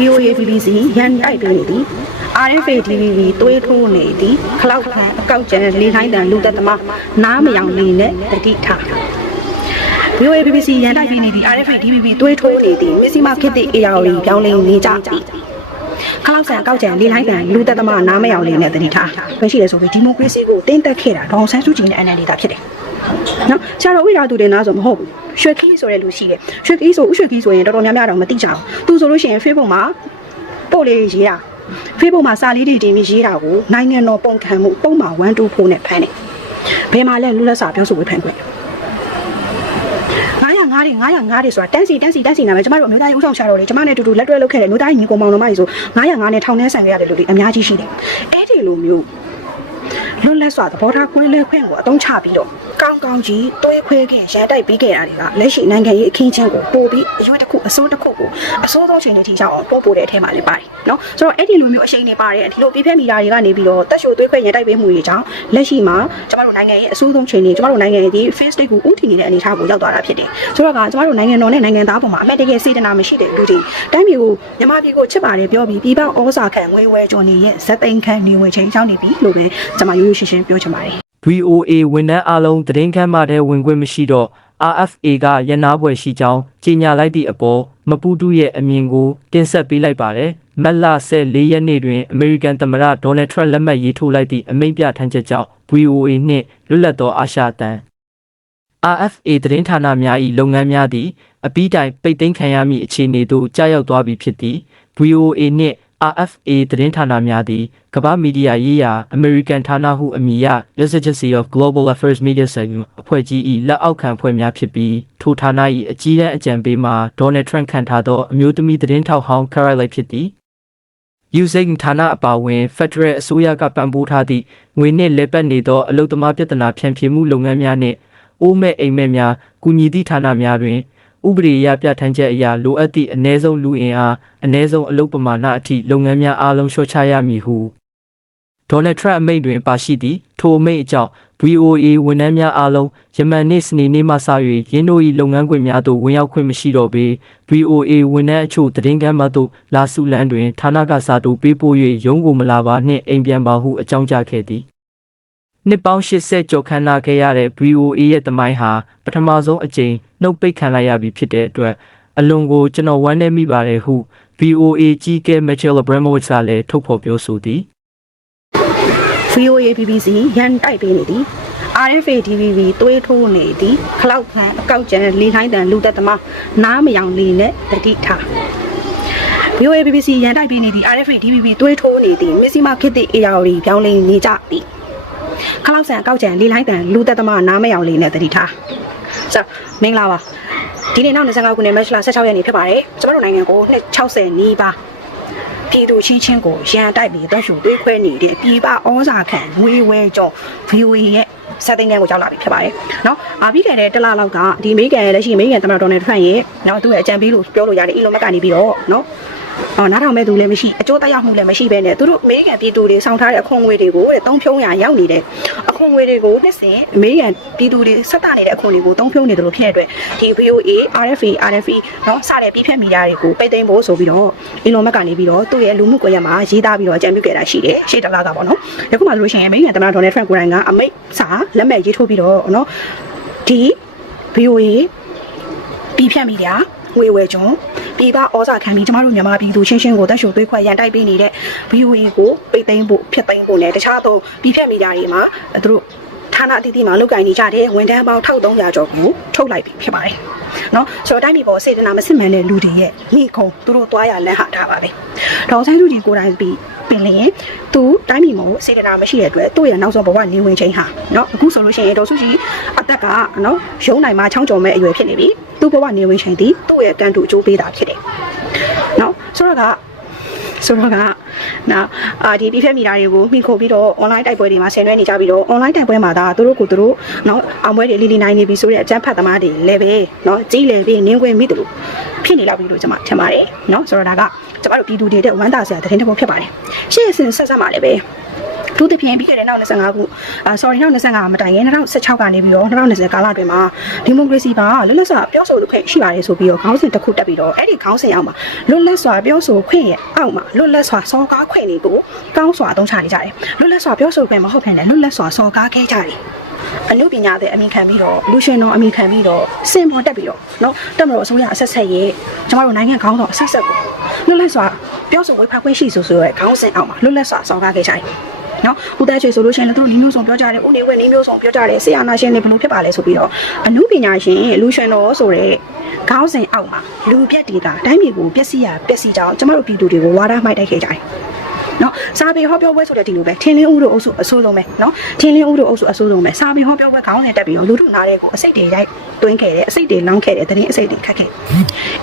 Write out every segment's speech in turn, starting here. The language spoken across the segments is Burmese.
VOA BBC ရန်တိုက်ပေးနေသည် RFA TVB သွေးထိုးနေသည်ခလောက်ခံအကောက်ကျန်လေထိုင်းတန်လူသက်သမားနားမယောင်နေနဲ့တတိထား VOA BBC ရန်တိုက်ပေးနေသည် RFA TVB သွေးထိုးနေသည်မစ္စည်းမခစ်တဲ့ AR ပြောင်းလဲနေကြသည်ခလောက်ဆန်အကောက်ကျန်လေထိုင်းတန်လူသက်သမားနားမယောင်နေနဲ့တတိထားဘယ်ရှိလဲဆိုပြီးဒီမိုကရေစီကိုတင်းတက်ခဲ့တာဒေါအောင်ဆန်းစုကြည်နဲ့ NLD တာဖြစ်တယ် နော်ဆရာတော်ဝိရာသူတင်နာဆိုမဟုတ်ဘူးရွှေခီးဆိုတဲ့လူရှိတယ်ရွှေခီးဆိုဥရွှေခီးဆိုရင်တော်တော်များများတော့မသိကြဘူးသူဆိုလို့ရှိရင် Facebook မှာပို့လေးရေးတာ Facebook မှာစာလေးတွေတင်ပြီးရေးတာကိုနိုင်ငံတော်ပုံခံမှုပုံမှာ1 2 4နဲ့ဖမ်းတယ်ဘယ်မှာလဲလူလက်စာပြောဆိုဝေဖန်ခွင့်900ငါးတွေ900ငါးတွေဆိုတာတန်းစီတန်းစီတန်းစီနာမယ်ကျမတို့အမျိုးသားရေးဥဆောင်ရှာတော်လေကျမနဲ့တူတူလက်တွဲလုပ်ခဲ့တယ်မျိုးသားရေးညီကောင်မောင်တော်မကြီးဆို900ငါးနဲ့ထောင်ထဲဆန်ခဲ့ရတယ်လူတွေအများကြီးရှိတယ်အဲ့ဒီလိုမျိုးလွတ်လပ်စွာသဘောထားခွင့်လဲခွင့်ကိုအသုံးချပြီးတော့ ကောင်းကောင်းကြီးတွေးခွဲခဲ့ရန်တိုက်ပြီးခဲ့တာတွေကလက်ရှိနိုင်ငံရေးအခင်းချင်းကိုပို့ပြီးအရွက်တစ်ခုအစိုးတစ်ခုကိုအစိုးသောချိန်တွေထိရောက်အောင်ပို့ပို့တဲ့အထဲမှာလည်းပါတယ်နော်ဆိုတော့အဲ့ဒီလိုမျိုးအချိန်တွေပါတယ်ဒီလိုပြည်ဖြတ်မီဒီယာတွေကနေပြီးတော့တက်ရှိုတွေးခွဲရန်တိုက်ပေးမှုတွေကြောင့်လက်ရှိမှာကျမတို့နိုင်ငံရဲ့အစိုးဆုံးချိန်တွေကျမတို့နိုင်ငံရဲ့ဒီ face date ကိုဥတည်နေတဲ့အနေအထားကိုရောက်သွားတာဖြစ်တယ်ဆိုတော့ကကျမတို့နိုင်ငံတော်နဲ့နိုင်ငံသားပေါ်မှာအမှတ်တကယ်စေတနာမရှိတဲ့လူတွေတိုင်းပြည်ကိုမြန်မာပြည်ကိုချစ်ပါတယ်ပြောပြီးပြည်ပဩစာခံငွေဝဲကျော်နေရဲ့ဇက်သိန်းခန့်နေဝဲချိန်ရောက်နေပြီလို့ပဲကျမရိုးရိုးရှင်းရှင်းပြောချင်ပါတယ် VOA ဝန်ထမ်းအလုံးသတင်းခမ်းမှတဲ့ဝင်ခွင့်မရှိတော့ RFA ကရနာပွဲရှိကြောင်းကြေညာလိုက်သည့်အပေါ်မပူတူရဲ့အမြင်ကိုတင်ဆက်ပေးလိုက်ပါတယ်။မက်လ14ရက်နေ့တွင်အမေရိကန်သမ္မတဒေါ်နယ်ထရန့်လက်မှတ်ရေးထိုးလိုက်သည့်အမိန့်ပြထမ်းချက်ကြောင့် VOA နှင့်လွတ်လပ်သောအာရှတန် RFA သတင်းဌာနများ၏လုပ်ငန်းများသည်အပြီးတိုင်ပိတ်သိမ်းခံရမည့်အခြေအနေသို့ကြာရောက်သွားပြီဖြစ်သည် VOA နှင့် RFA သတင်းဌာနများသည်ကမ္ဘာမီဒီယာရေးရာ American ဌာနဟုအမည်ရ Agency of Global Affairs Media Segment အဖွဲ့ကြီး၏လက်အောက်ခံဖွဲ့များဖြစ်ပြီးထိုဌာန၏အကြီးအကဲအကြံပေးမှာ Donald Trump ခန့်ထားသောအမျိုးသမီးသတင်းထောက်ဟောင်း Caroline ဖြစ်သည် using ဌာနအပါအဝင် Federal အစိုးရကပံ့ပိုးထားသည့်ငွေနှင့်လက်ပတ်နေသောအလုသမားပြဿနာဖြန့်ဖြေမှုလုပ်ငန်းများနှင့်အိုးမဲ့အိမ်မက်များကူညီသည့်ဌာနများတွင် ဥပဒေအရပြဋ္ဌာန်းချက်အရလိုအပ်သည့်အ ਨੇ ဆုံးလူအင်အားအ ਨੇ ဆုံးအလုပ်ပမာဏအထိလုပ်ငန်းများအားလုံးလျှော့ချရမည်ဟုဒေါ်နယ်ထရန့်အမိန့်တွင်ပါရှိသည့်ထိုအမိန့်အကြောင်း VOA ဝန်ထမ်းများအားလုံးယမန်နေ့စနေနေ့မှစ၍ရင်းတို့၏လုပ်ငန်းခွင်များသို့ဝင်ရောက်ခွင့်မရှိတော့ပေ VOA ဝန်ထမ်းအချို့သတင်းကမ်းမှသို့လာစုလန်းတွင်ဌာနကစာတူပေးပို့၍ရုံးကိုမလာပါနှင့်အိမ်ပြန်ပါဟုအကြောင်းကြားခဲ့သည် နှစ်ပေါင်း80ကျော်ခန့်နာခဲ့ရတဲ့ VOA ရဲ့တမိုင်းဟာပထမဆုံးအကြိမ်နှုတ်ပိတ်ခံလိုက်ရပြီဖြစ်တဲ့အတွက်အလွန်ကိုကျွန်တော်ဝမ်းနည်းမိပါတယ်ဟု VOA ကြီးကဲ Mitchell Abramowitz ကလည်းထုတ်ဖော်ပြောဆိုသည် VOA BBC ရန်တိုက်ပေးနေသည် RFA TVB သွေးထိုးနေသည်ခလောက်ခံအကောက်ကျန်လေထိုင်းတန်လူသက်သမားနားမယောင်နေနဲ့တတိထား VOA BBC ရန်တိုက်ပေးနေသည် RFA TVB သွေးထိုးနေသည်မစ္စည်းမခစ်တဲ့ AR ပြောင်းလဲနေကြသည် ခလောက်ဆန်အကောက်ချံလေးလိုင်းတန်လူသက်သမားနားမယောင်လေးနဲ့တတိထားဆိုမင်္ဂလာပါဒီနေ့နောက်25ခုနှစ်မတ်လ16ရက်နေ့ဖြစ်ပါတယ်ကျမတို့နိုင်ငံကို260နီးပါးပြည်သူချင်းချင်းကိုရန်တိုက်ပြီးတော့ရှုသွေးခွဲနေတဲ့ပြည်ပဩဇာခံဝေဝဲကြော VOE ရဲ့စတဲ့ငန်းကိုရောက်လာပြီဖြစ်ပါတယ်။နော်။အာပြီးခဲ့တဲ့တလလောက်ကဒီအမေရိကန်လက်ရှိအမေရိကန်သမ္မတဒေါ်နယ်ထရန့်ရဲ့နော်သူ့ရဲ့အကြံပေးလို့ပြောလို့ရတယ်အီလွန်မက်ကနေပြီးတော့နော် နားထောင်မဲ့သူလည်းမရှိအကျိုးသက်ရောက်မှုလည်းမရှိဘဲနဲ့သူတို့အမေရိကန်ပြည်သူတွေစောင့်ထားတဲ့အခွန်ငွေတွေကိုတဲ့သုံးဖြုံးရရောက်နေတဲ့အခွန်ငွေတွေကိုနှစ်စဉ်အမေရိကန်ပြည်သူတွေဆက်တာနေတဲ့အခွန်တွေကိုသုံးဖြုံးနေတယ်လို့ဖြစ်တဲ့အတွက်ဒီ VOA RFA RFE เนาะစတဲ့ပြီးဖြတ်မီဒီယာတွေကိုပိတ်သိမ်းဖို့ဆိုပြီးတော့အီလွန်မက်ကနေပြီးတော့သူ့ရဲ့လူမှုကွန်ရက်မှာရေးသားပြီးတော့အကြံပြုခဲ့တာရှိတယ်ရှေ့တစ်လကပေါ့နော်ယခုမှဆိုလို့ရှိရင်အမေရိကန်သမ္မတဒေါ်နယ်ထရန့်ကိုယ်တိုင်ကအမိတ်စာလက်မှတ်ရေးထိုးပြီးတော့เนาะဒီ VOA ပြီးဖြတ်မီဒီယာငွေဝယ်ကျွန်း ပြည်ပဩဇာခံပြီးကျမတို့မြန်မာပြည်သူချင်းချင်းကိုတက်ရှိုသွေးခွဲရန်တိုက်ပေးနေတဲ့ VOA ကိုပိတ်သိမ်းဖို့ဖျက်သိမ်းဖို့နဲ့တခြားသောပြီးဖြတ်မီဒီယာတွေမှာသူတို့ဌာနအသီးသီးမှာလုပ်ကိုင်နေကြတဲ့ဝန်ထမ်းပေါင်း1300ကျော်ကိုထုတ်လိုက်ပြီဖြစ်ပါတယ်။နော်ဆိုတော့တိုင်းပြည်ပေါ်စေတနာမစစ်မှန်တဲ့လူတွေရဲ့မိခုံသူတို့သွားရလမ်းဟာထားပါပဲ။ဒေါက်ဆန်းစုကြည်ကိုယ်တိုင်ပြီးပင်လျင်သူတိုင်းပြည်မှာစေတနာမရှိတဲ့အတွက်သူ့ရဲ့နောက်ဆုံးဘဝနေဝင်ချင်းဟာနော်အခုဆိုလို့ရှိရင်ဒေါက်စုကြည်အသက်ကနော်ရုံးနိုင်မှာချောင်းကြော်မဲ့အရွယ်ဖြစ်နေပြီ။ သူ့ဘဝနေဝင်ချင်းဒီသူ့ရဲ့တန်တူအကျိုးပေးတာဖြစ်တယ်။နော်ဆိုတော့ကဆိုတော့ကနော်အာဒီပြည့်ဖက်မီတာတွေကိုမိခိုပြီးတော့ online တိုက်ပွဲတွေမှာဆင်နွှဲနေကြပြီးတော့ online တိုက်ပွဲမှာဒါသူတို့ကိုသူတို့နော်အောင်ပွဲတွေလီလီနိုင်နေပြီဆိုတဲ့အကြမ်းဖက်သမားတွေလည်းပဲနော်ကြီးလည်းပြီးနင်းခွင့်မိတယ်လို့ဖြစ်နေလောက်ပြီလို့ကျွန်မထင်ပါတယ်နော်ဆိုတော့ဒါကကျွန်တော်တို့ပြည်သူတွေတဲ့ဝမ်းသာစရာသတင်းတစ်ပုဒ်ဖြစ်ပါတယ်ရှေ့အစဉ်ဆက်ဆက်မှာလည်းပဲ ခ သူသဖြင့်ပြီးခဲ့တဲ့နောက်25ခုအာ sorry နောက်25မတိုင်ခင်2016ကနေပြီးတော့2020ကာလအတွင်းမှာဒီမိုကရေစီပါလွတ်လပ်စွာပြောဆိုခွင့်ရှိပါတယ်ဆိုပြီးတော့ခေါင်းစဉ်တစ်ခုတက်ပြီးတော့အဲ့ဒီခေါင်းစဉ်အောက်မှာလွတ်လပ်စွာပြောဆိုခွင့်ရဲ့အောက်မှာလွတ်လပ်စွာစော်ကားခွင့်တွေကိုကောင်းစွာအသုံးချနေကြတယ်လွတ်လပ်စွာပြောဆိုခွင့်မဟုတ်ဘဲနဲ့လွတ်လပ်စွာစော်ကားခဲ့ကြတယ်အနုပညာတဲ့အမိခံပြီးတော့လူရှင်တော်အမိခံပြီးတော့စင်ပေါ်တက်ပြီးတော့เนาะတက်မလို့အစိုးရအဆက်ဆက်ရဲ့ကျမတို့နိုင်ငံခေါင်းဆောင်အဆက်ဆက်ကိုလွတ်လပ်စွာပြောဆိုဝေဖန်ခွင့်ရှိဆိုဆိုရဲခေါင်းစဉ်အောက်မှာလွတ်လပ်စွာစော်ကားခဲ့ကြတယ် နော်ဦးသားချွေဆိုလို့ရှိရင်လည်းသူတို့နီးမျိုးစုံပြောကြတယ်ဦးနေဝဲနီးမျိုးစုံပြောကြတယ်ဆေးအာနာရှင်တွေဘယ်လိုဖြစ်ပါလဲဆိုပြီးတော့အမှုပညာရှင်လူရှင်တော်ဆိုတဲ့ခေါင်းစဉ်အောက်မှာလူပြက်ဒေတာတိုင်းပြည်ကိုပျက်စီးရပျက်စီးကြအောင်ကျမတို့ပြည်သူတွေကိုဝါဒမှိုက်တိုက်ခဲ့ကြတယ်နော်စာပေဟောပြောပွဲဆိုတဲ့ဒီလိုပဲထင်းလင်းဦးတို့အုပ်စုအဆိုးဆုံးပဲနော်ထင်းလင်းဦးတို့အုပ်စုအဆိုးဆုံးပဲစာပေဟောပြောပွဲခေါင်းစဉ်တက်ပြီးတော့လူတို့နားတဲ့ကိုအစိတ်တွေရိုက်တွင်းခဲ့တယ်အစိတ်တွေလောင်းခဲ့တယ်တရင်အစိတ်တွေခတ်ခဲ့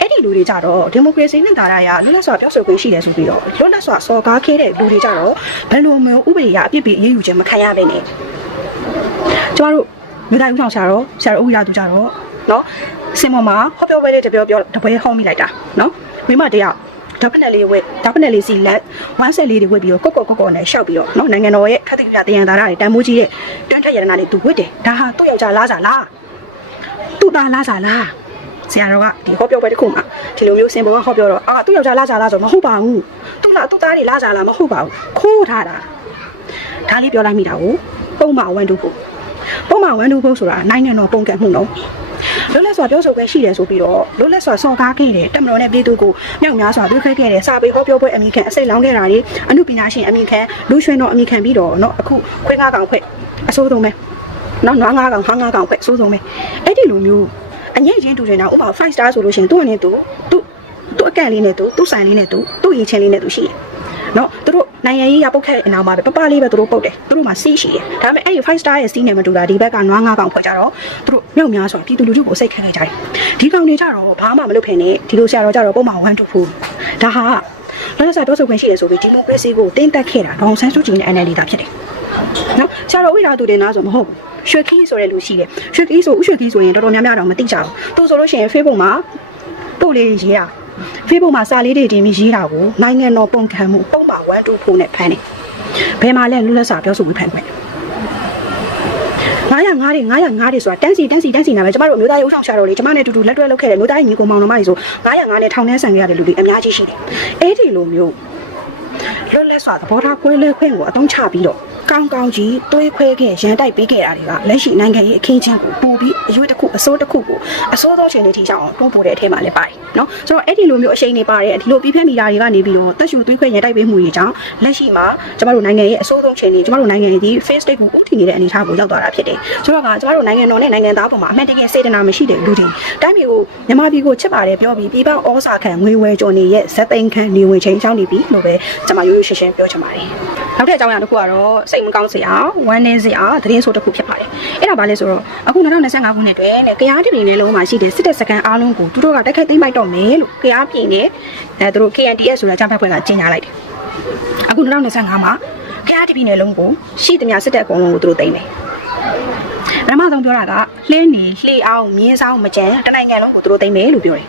အဲ့ ဒီလူတွေကြတော့ဒီမိုကရေစီနဲ့ဒါရရလွတ်လပ်စွာပြောဆိုခွင့်ရှိတယ်ဆိုပြီးတော့လွတ်လပ်စွာစော်ကားခဲ့တဲ့လူတွေကြတော့ဘယ်လိုမျိုးဥပဒေရအပြစ်ပေးအရေးယူခြင်းမခံရဘဲနဲ့ကျမတို့မြို့တိုင်းဦးဆောင်ဆရာတော်ဆရာတော်ဦးရသူကြတော့နော်စင်ပေါ်မှာဟောပြောပွဲလေးတပြောပြောတပွဲဟောမိလိုက်တာနော်မိမတယောက်ဓာတ်ဖက်နဲ့လေးဝက်ဓာတ်ဖက်နဲ့လေးစီလက်ဝမ်းဆက်လေးတွေဝက်ပြီးတော့ကော့ကော့ကော့ကော့နဲ့ရှောက်ပြီးတော့နော်နိုင်ငံတော်ရဲ့ထက်သိပြတယံသားတွေတန်မိုးကြီးရဲ့တွန်းထက်ရတနာတွေသူဝက်တယ်ဒါဟာသူ့ယောက်ျားလားစားလားသူ့သားလားစားလား ဆရာတော်ကဒီဟောပြောပွဲတစ်ခုမှာဒီလိုမျိုးစင်ပေါ်ကဟောပြောတော့အာသူ့ယောက်ျားလားစားလားဆိုမဟုတ်ပါဘူးသူ့လားသူ့သားတွေလားစားလားမဟုတ်ပါဘူးခိုးထားတာဒါလေးပြောလိုက်မိတာကိုပုံမှန်ဝန်တူဖို့ ပုံမှန်ဝန်တူဖို့ဆိုတာနိုင်ငံတော်ပုံကန့်မှုနော်လွတ်လပ်စွာပြောဆိုခွင့်ရှိတယ်ဆိုပြီးတော့လွတ်လပ်စွာစော်ကားခဲ့တယ်တက်မတော်နဲ့ပြည်သူကိုမြောက်များစွာပြုခဲ့ခဲ့တယ်စာပေဟောပြောပွဲအမိခံအစိတ်လောင်းခဲ့တာတွေအမှုပညာရှင်အမိခံလူရွှေတော်အမိခံပြီးတော့เนาะအခုခွေးငါးကောင်ဖွဲ့အစိုးဆုံးပဲเนาะနွားငါးကောင်ဟားငါးကောင်ဖွဲ့အစိုးဆုံးပဲအဲ့ဒီလိုမျိုး အငဲ့ချင်းတူနေတာဥပမာ5 star ဆိုလို့ရှိရင်သူ့အနေနဲ့သူသူ့သူ့အကန့်လေးနဲ့သူသူ့ဆိုင်လေးနဲ့သူသူ့ရင်ချင်းလေးနဲ့သူရှိတယ်နော်သူတို့နိုင်ငံရေးရပုတ်ခက်အနောက်မှာပဲပပလေးပဲသူတို့ပုတ်တယ်သူတို့မှာစီးရှိတယ်ဒါပေမဲ့အဲ့ဒီ5 star ရဲ့စီးနေမတူတာဒီဘက်ကနွားငါးကောင်ဖွဲ့ကြတော့သူတို့မြောက်များစွာပြည်သူလူထုကိုစိတ်ခက်ခဲ့ကြတယ်ဒီကောင်တွေကြတော့ဘာမှမလုပ်ဖ ೇನೆ ဒီလိုဆရာတော်ကြတော့ပုံမှန်1 2 4ဒါဟာလက်ဆက်ပြောဆိုခွင့်ရှိတယ်ဆိုပြီးဒီမိုကရေစီကိုတင်းတက်ခဲ့တာဒေါအောင်ဆန်းစုကြည်နဲ့ NLD တာဖြစ်တယ်နော်ဆရာတော်ဝိရာသူတင်နာဆိုမဟုတ်ဘူး ရွှေခီးဆိုတဲ့လူရှိတယ်ရွှေခီးဆိုဥရွှေခီးဆိုရင်တော်တော်များများတော့မသိကြဘူးသူဆိုလို့ရှိရင် Facebook မှာပို့လေးရေးတာ Facebook မှာစာလေးတွေတင်ပြီးရေးတာကိုနိုင်ငံတော်ပုံခံမှုပုံမှန်1 2 4နဲ့ဖမ်းတယ်ဘယ်မှာလဲလွတ်လပ်စွာပြောဆိုဝေဖန်ခွင့်900 900 900 900ဆိုတာတန်းစီတန်းစီတန်းစီနာပဲကျမတို့အမျိုးသားရေးဥဆောင်ရှာတော်လေးကျမနဲ့အတူတူလက်တွဲလုပ်ခဲ့တယ်မျိုးသားရေးညီကိုမောင်နှမကြီးဆို900 900နဲ့ထောင်ထဲဆန်ခဲ့ရတဲ့လူတွေအများကြီးရှိတယ်အဲ့ဒီလိုမျိုးလွတ်လပ်စွာသဘောထားကွဲလွဲခွင့်ကိုအသုံးချပြီးတော့ ကောင်းကောင်းကြီးတွေးခွဲခဲ့ရန်တိုက်ပေးခဲ့တာတွေကလက်ရှိနိုင်ငံရေးအခင်းချင်းကိုပို့ပြီး အရွေးတစ်ခုအစိုးတစ်ခုကိုအစိုးသောချိန်တွေထိရောက်အောင်တွန်းပို့တဲ့အထက်မှာလည်းပါတယ်နော်ဆိုတော့အဲ့ဒီလိုမျိုးအရှိန်တွေပါတယ်ဒီလိုပြည့်ဖြတ်မိတာတွေကနေပြီးတော့တက်ရှူတွေးခွဲရန်တိုက်ပေးမှုတွေကြောင့်လက်ရှိမှာကျမတို့နိုင်ငံရဲ့အစိုးဆုံးချိန်တွေကျမတို့နိုင်ငံရဲ့ဒီ face state ကိုဥထီနေတဲ့အနေအထားကိုရောက်သွားတာဖြစ်တယ်ဆိုတော့ကကျမတို့နိုင်ငံတော်နဲ့နိုင်ငံသားပေါ်မှာအမှန်တကယ်စေတနာမရှိတဲ့လူတွေတိုင်းပြည်ကိုမြန်မာပြည်ကိုချစ်ပါတယ်ပြောပြီးပြည်ပဩစာခံငွေဝယ်ကြော်နေရဲ့ဇက်သိန်းခန့်နေဝင်ချိန်ချောင်းနေပြီလို့ပဲကျမရိုးရိုးရှင်းရှင်းပြောချင်ပါတယ်နောက်တဲ့အကြောင်းအရာတစ်ခုကတော့စိတ်မကောင်းစရာဝမ်းနည်းစရာသတင်းဆိုတစ်ခုဖြစ်ပါတယ်အဲ့ဒါဘာလဲဆိုတော့အခု2025ခုနှစ်တွင်နဲ့ကြားပြည်နယ်လုံးမှာရှိတဲ့စစ်တပ်စခန်းအားလုံးကိုသူတို့ကတိုက်ခိုက်သိမ်းပိုက်တော့မယ်လို့ကြားပြည်နယ်အဲသူတို့ KNDS ဆိုတဲ့အကြမ်းဖက်ဖွဲ့ကကြေညာလိုက်တယ်အခု2025မှာကြားပြည်နယ်လုံးကိုရှိသမျှစစ်တပ်အကုန်လုံးကိုသူတို့သိမ်းတယ်ပထမဆုံးပြောတာကလှင်းနေလှေအောင်မြင်းဆောင်မကြံတနိုင်ငံလုံးကိုသူတို့သိမ်းမယ်လို့ပြောတယ်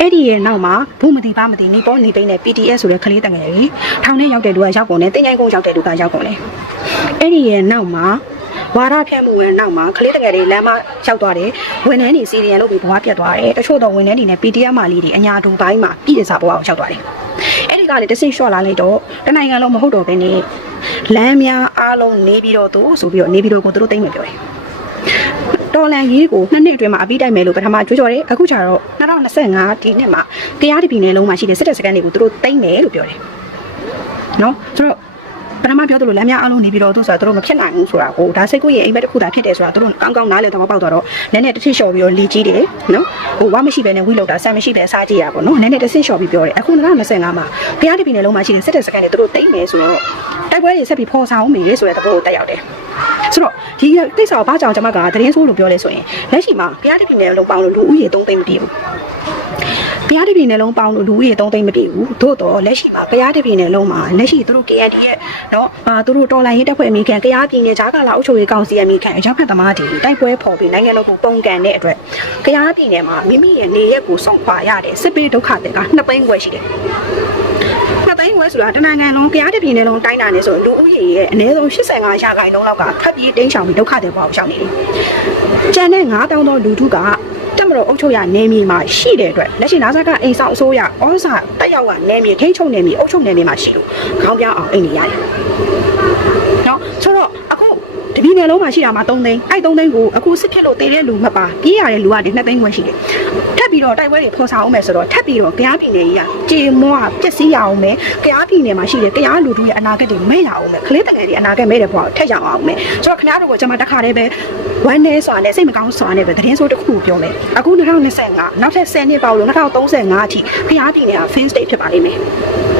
အဲ့ဒီရဲ့နောက်မှာဘုမတိပါမတိနေပေါ်နေပိနဲ့ PTS ဆိုတဲ့ကလေးတငယ်တွေထောင်ထဲရောက်တဲ့လူကရောက်ကုန်တယ်တင်ငိုင်းကုန်းရောက်တဲ့လူကရောက်ကုန်တယ်အဲ့ဒီရဲ့နောက်မှာ ဝါရဖြန့်မှုဝင်နောက်မှာကလေးတငယ်တွေလမ်းမရောက်သွားတယ်ဝန်ထမ်းတွေစီရီယံလုပ်ပြီးဘဝပြတ်သွားတယ်တချို့တော့ဝန်ထမ်းတွေနဲ့ PTS မာလေးတွေအညာတူပိုင်းမှာပြည်ရစာဘဝကိုရောက်သွားတယ်အဲ့ဒီကလေတစိမ့်လျှော့လာလိုက်တော့တနိုင်ငံလုံးမဟုတ်တော့ဘဲနဲ့လမ်းများအားလုံးနေပြီးတော့သူဆိုပြီးတော့နေပြီးတော့ကိုသူတို့သိမ့်မယ်ပြောတယ်တော်လန်ရေးကိုနှစ်နှစ်အတွင်းမှာအပြီးတိုက်မယ်လို့ပထမကြွေးကြော်တယ်အခုကျတော့2025ဒီနှစ်မှာတရားတပြည်နယ်လုံးမှာရှိတဲ့စစ်တပ်စခန်းတွေကိုသူတို့သိမ်းမယ်လို့ပြောတယ်နော်ဆိုတော့ ပထမပြောသလိုလမ်းများအလုံးနေပြီးတော့သူဆိုတာသူတို့မဖြစ်နိုင်ဘူးဆိုတာကိုဒါစိတ်ကိုရဲ့အိမ်ဘက်တစ်ခုသာဖြစ်တယ်ဆိုတာသူတို့ကောင်းကောင်းနားလည်တော့ပေါက်သွားတော့နည်းနည်းတစ်ထစ်လျှော်ပြီးတော့လီကြီးတယ်နော်ဟိုဝါမရှိဘဲနဲ့ဝီလောက်တာဆန်မရှိဘဲစားကြည့်ရပါတော့နော်နည်းနည်းတစ်ဆင့်လျှော်ပြီးပြောတယ်အခု2025မှာတရားတပြည်နယ်လုံးမှာရှိတဲ့စစ်တပ်စခန်းတွေသူတို့သိမ်းမယ်ဆိုတော့တိုက်ပွဲတွေဆက်ပြီးဖော်ဆောင်မယ်ဆိုတဲ့သဘောကိုတက်ရောက်တယ်ဆိုတော့ဒီကိစ္စကိုဘာကြောင့်ကျွန်မကသတင်းဆိုးလို့ပြောလဲဆိုရင်လက်ရှိမှာဘုရားတပြည်နယ်လုံးပေါင်းလို့လူဦးရေ3သိန်းမပြည့်ဘူး ဘုရားတပြည်နယ်လုံးပေါင်းလို့လူဦးရေ3သိန်းမပြည့်ဘူးသို့တော့လက်ရှိမှာဘုရားတပြည်နယ်လုံးမှာလက်ရှိသူတို့ KND ရဲ့เนาะအာသူတို့တော်လိုင်းရေးတပ်ဖွဲ့အမိခံဘုရားပြည်နယ်ဂျာကာလာအုပ်ချုပ်ရေးကောင်စီအမိခံအကြမ်းဖက်သမားတွေတိုက်ပွဲဖော်ပြီးနိုင်ငံတော်ကိုပုံကန်တဲ့အတွက်ဘုရားပြည်နယ်မှာမိမိရဲ့နေရက်ကိုဆောင်ခွာရတဲ့စစ်ပေးဒုက္ခတွေက2သိန်းခွဲရှိတယ် နှစ်သိန်းဝဲဆိုတာတနင်္ဂနွေလုံးကြားတစ်ပြည်နယ်လုံးတိုင်းတာနေဆိုလူဦးရေရဲ့အနည်းဆုံး85ရာခိုင်နှုန်းလောက်ကဖက်ပြီးတင်းချောင်ပြီးဒုက္ခတွေပေါ်ရောက်နေတယ်။ကျန်တဲ့9000သောလူထုက တက်မတော်အုပ်ချုပ်ရနေမြေမှာရှိတဲ့အတွက်လက်ရှိနာဇာကအိမ်ဆောင်အစိုးရဩဇာတက်ရောက်ကနေမြေထိန်းချုပ်နေမြေအုပ်ချုပ်နေမြေမှာရှိလို့ခေါင်းပြအောင်အိမ်နေရတယ်။နော်ဆိုတော့အခု တပီနယ်လုံးမှာရှိတာမှာ3သိန်းအဲ့3သိန်းကိုအခုစစ်ဖြစ်လို့တည်တဲ့လူမပါပြေးရတဲ့လူကနေ2သိန်းခွဲရှိတယ်ထပ်ပြီးတော့တိုက်ပွဲတွေဖော်ဆောင်အောင်မယ်ဆိုတော့ထပ်ပြီးတော့ကြားပြည်နယ်ကြီးကကြေမွားပျက်စီးရအောင်မယ်ကြားပြည်နယ်မှာရှိတဲ့ကြားလူထုရဲ့အနာဂတ်တွေမဲ့ရအောင်မယ်ကလေးတငယ်တွေအနာဂတ်မဲ့တဲ့ဘဝကိုထက်ရအောင်မယ်ဆိုတော့ခင်ဗျားတို့ကကျွန်မတခါတည်းပဲဝမ်းနေစွာနဲ့စိတ်မကောင်းစွာနဲ့ပဲသတင်းဆိုးတစ်ခုပြောမယ်အခု2025နောက်ထပ်10နှစ်ပေါလို့2035အထိခင်ဗျားပြည်နယ်က fin state ဖြစ်ပါလိမ့်မယ်